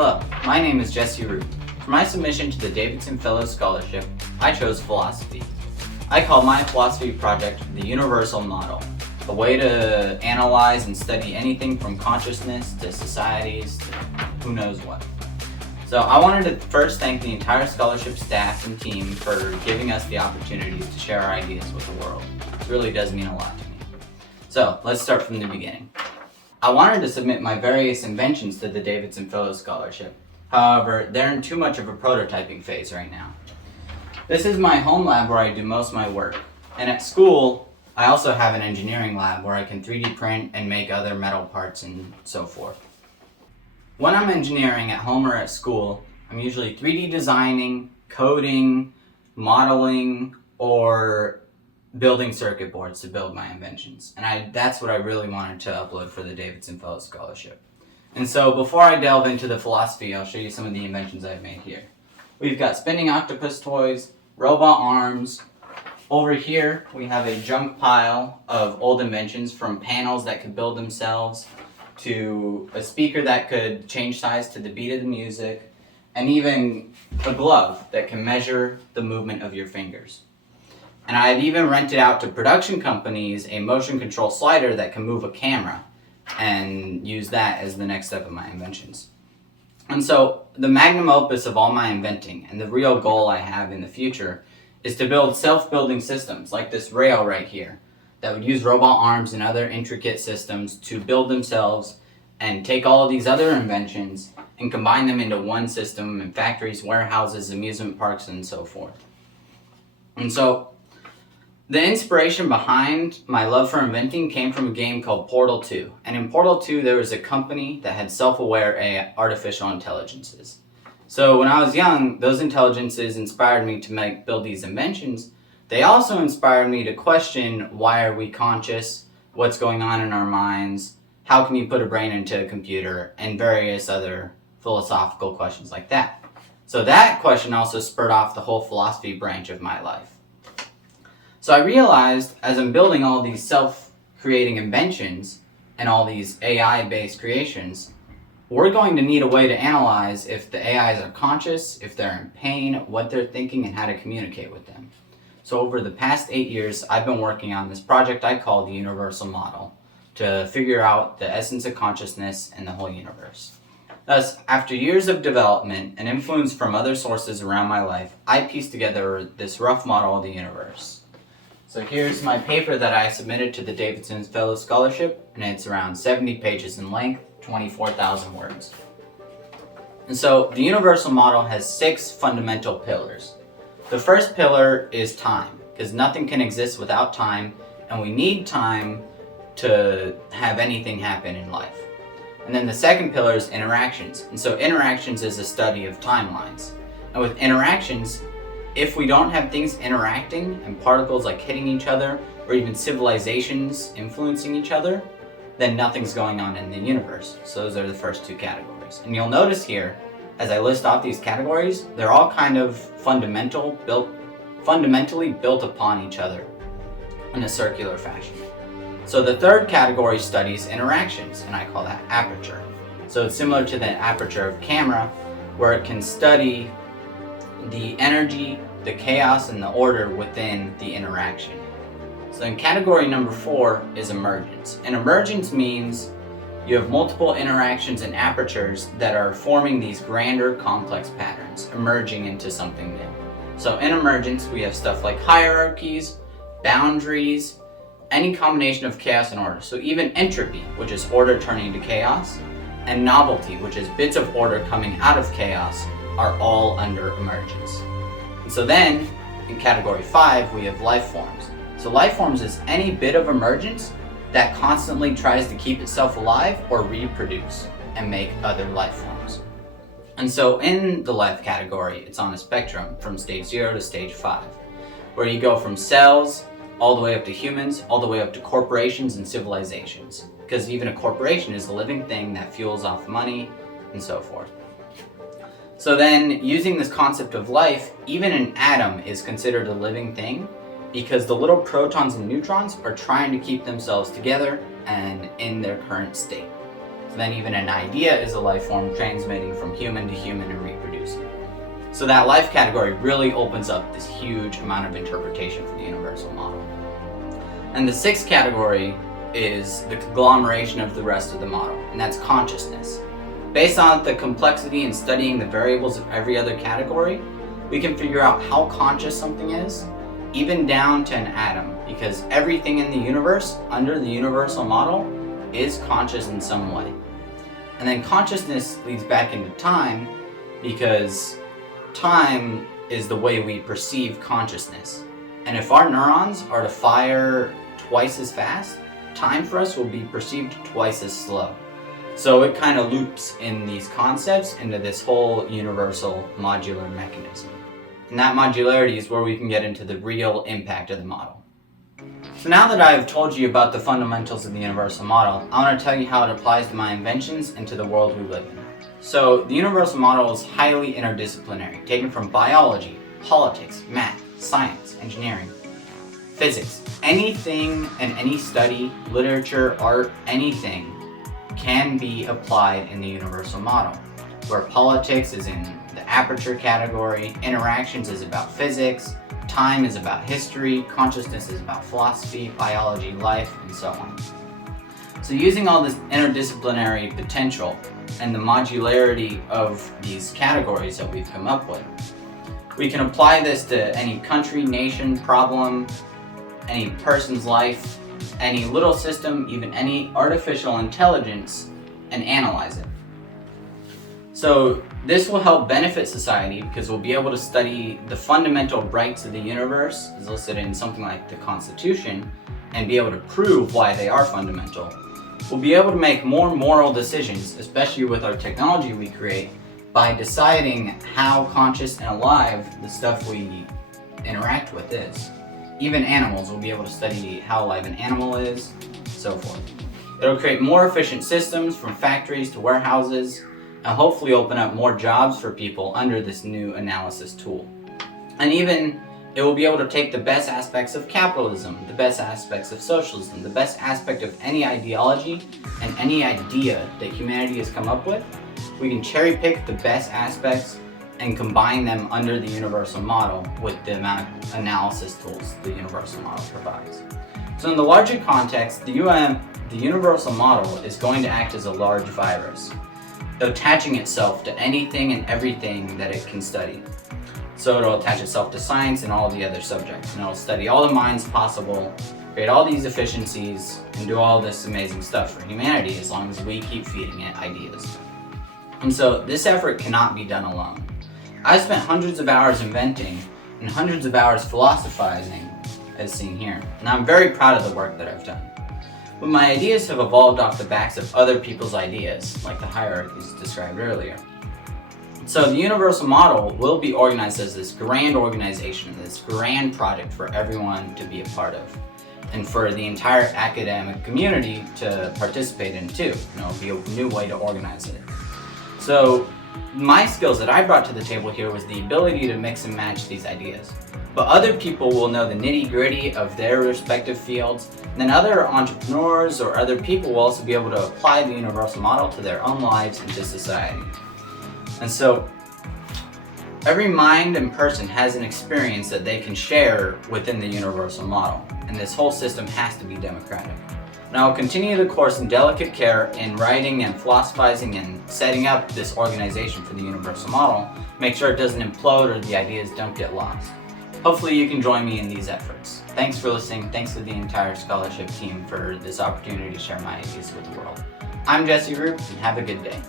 Hello, my name is H Rupe. For my submission to the Davidson Fellows Scholarship, I chose philosophy. I call my philosophy project the Universal Model, a way to analyze and study anything from consciousness to societies to who knows what. So I wanted to first thank the entire scholarship staff and team for giving us the opportunities to share our ideas with the world. It really does mean a lot to me. So let's start from the beginning. I wanted to submit my various inventions to the Davidson Fellows Scholarship. However, they're in too much of a prototyping phase right now. This is my home lab where I do most of my work. And at school, I also have an engineering lab where I can 3D print and make other metal parts and so forth. When I'm engineering at home or at school, I'm usually 3D designing, coding, modeling, or building circuit boards to build my inventions. And that's what I really wanted to upload for the Davidson Fellows Scholarship. And so before I delve into the philosophy, I'll show you some of the inventions I've made here. We've got spinning octopus toys, robot arms. Over here, we have a junk pile of old inventions, from panels that could build themselves to a speaker that could change size to the beat of the music, and even a glove that can measure the movement of your fingers. And I've even rented out to production companies a motion control slider that can move a camera and use that as the next step of my inventions. And so the magnum opus of all my inventing, and the real goal I have in the future, is to build self-building systems like this rail right here that would use robot arms and other intricate systems to build themselves and take all of these other inventions and combine them into one system in factories, warehouses, amusement parks, and so forth. And so the inspiration behind my love for inventing came from a game called Portal 2. And in Portal 2, there was a company that had self-aware artificial intelligences. So when I was young, those intelligences inspired me to build these inventions. They also inspired me to question, why are we conscious? What's going on in our minds? How can you put a brain into a computer? And various other philosophical questions like that. So that question also spurred off the whole philosophy branch of my life. So I realized, as I'm building all these self-creating inventions and all these AI-based creations, we're going to need a way to analyze if the AIs are conscious, if they're in pain, what they're thinking, and how to communicate with them. So over the past 8 years, I've been working on this project I call the Universal Model to figure out the essence of consciousness in the whole universe. Thus, after years of development and influence from other sources around my life, I pieced together this rough model of the universe. So here's my paper that I submitted to the Davidson Fellows Scholarship, and it's around 70 pages in length, 24,000 words. And so the Universal Model has 6 fundamental pillars. The first pillar is time, because nothing can exist without time, and we need time to have anything happen in life. And then the second pillar is interactions. And so interactions is a study of timelines. And with interactions, if we don't have things interacting and particles like hitting each other, or even civilizations influencing each other, then nothing's going on in the universe. So those are the first 2 categories. And you'll notice here, as I list off these categories, they're all kind of fundamentally built upon each other in a circular fashion. So the third category studies interactions, and I call that aperture. So it's similar to the aperture of camera, where it can study the energy, the chaos, and the order within the interaction. So in category number 4 is emergence. And emergence means you have multiple interactions and apertures that are forming these grander, complex patterns, emerging into something new. So in emergence, we have stuff like hierarchies, boundaries, any combination of chaos and order. So even entropy, which is order turning to chaos, and novelty, which is bits of order coming out of chaos, are all under emergence. And so then, in category 5, we have life forms. So life forms is any bit of emergence that constantly tries to keep itself alive or reproduce and make other life forms. And so in the life category, it's on a spectrum from stage 0 to stage 5, where you go from cells all the way up to humans, all the way up to corporations and civilizations. Because even a corporation is a living thing that fuels off money and so forth. So then, using this concept of life, even an atom is considered a living thing because the little protons and neutrons are trying to keep themselves together and in their current state. So then even an idea is a life form transmitting from human to human and reproducing. So that life category really opens up this huge amount of interpretation for the universal model. And the sixth category is the conglomeration of the rest of the model, and that's consciousness. Based on the complexity in studying the variables of every other category, we can figure out how conscious something is, even down to an atom, because everything in the universe under the universal model is conscious in some way. And then consciousness leads back into time, because time is the way we perceive consciousness. And if our neurons are to fire twice as fast, time for us will be perceived twice as slow. So it kind of loops in these concepts into this whole universal modular mechanism. And that modularity is where we can get into the real impact of the model. So now that I've told you about the fundamentals of the universal model, I want to tell you how it applies to my inventions and to the world we live in. So the universal model is highly interdisciplinary, taken from biology, politics, math, science, engineering, physics. Anything and any study, literature, art, anything can be applied in the universal model, where politics is in the aperture category, interactions is about physics, time is about history, consciousness is about philosophy, biology, life, and so on. So using all this interdisciplinary potential and the modularity of these categories that we've come up with, we can apply this to any country, nation, problem, any person's life, any little system, even any artificial intelligence, and analyze it. So this will help benefit society because we'll be able to study the fundamental rights of the universe, as listed in something like the Constitution, and be able to prove why they are fundamental. We'll be able to make more moral decisions, especially with our technology we create, by deciding how conscious and alive the stuff we interact with is. Even animals will be able to study how alive an animal is, so forth. It'll create more efficient systems from factories to warehouses, and hopefully open up more jobs for people under this new analysis tool. And even it will be able to take the best aspects of capitalism, the best aspects of socialism, the best aspect of any ideology and any idea that humanity has come up with. We can cherry pick the best aspects and combine them under the universal model with the amount of analysis tools the universal model provides. So in the larger context, the universal model is going to act as a large virus, attaching itself to anything and everything that it can study. So it'll attach itself to science and all the other subjects, and it'll study all the minds possible, create all these efficiencies, and do all this amazing stuff for humanity as long as we keep feeding it ideas. And so this effort cannot be done alone. I've spent hundreds of hours inventing and hundreds of hours philosophizing, as seen here, and I'm very proud of the work that I've done. But my ideas have evolved off the backs of other people's ideas, like the hierarchies described earlier. So the universal model will be organized as this grand organization, this grand project for everyone to be a part of, and for the entire academic community to participate in too. It'll be a new way to organize it. So my skills that I brought to the table here was the ability to mix and match these ideas. But other people will know the nitty-gritty of their respective fields, and then other entrepreneurs or other people will also be able to apply the universal model to their own lives and to society. And so every mind and person has an experience that they can share within the universal model, and this whole system has to be democratic. And I will continue the course in delicate care in writing and philosophizing and setting up this organization for the universal model, make sure it doesn't implode or the ideas don't get lost. Hopefully you can join me in these efforts. Thanks for listening. Thanks to the entire scholarship team for this opportunity to share my ideas with the world. I'm H Rupe, and have a good day.